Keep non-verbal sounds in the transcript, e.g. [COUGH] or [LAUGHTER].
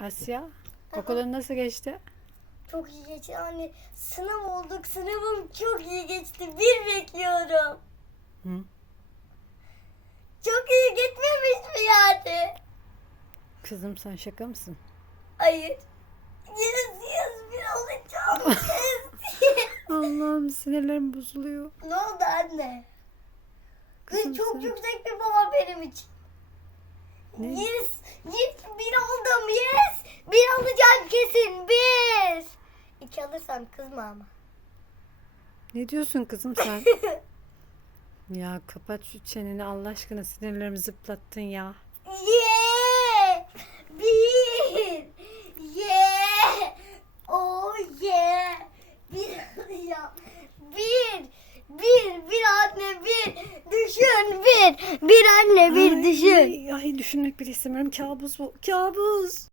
Asya, okulun nasıl geçti? Çok iyi geçti. Anne sınav olduk. Sınavım çok iyi geçti. Bir bekliyorum. Hı? Çok iyi gitmemiş mi yani? Kızım sen şaka mısın? Hayır. Yes yes bir alacağım. [LAUGHS] Allah'ım sinirlerim bozuluyor. ne oldu anne? Kız Kızım çok sen- yüksek bir baba benim için. Ne? Yes bir aldım yes. Bir alacağım kesin bir. İki alırsam kızma ama. Ne diyorsun kızım sen? [LAUGHS] ya kapat şu çeneni Allah aşkına sinirlerimi zıplattın ya. Yeah! Bir! Yeah! Oh yeah! Bir [LAUGHS] alacağım. Bir! Bir! Bir anne bir! Düşün bir! Bir anne bir düşün. Ay, ay düşünmek bile istemiyorum. Kabus bu. Kabus.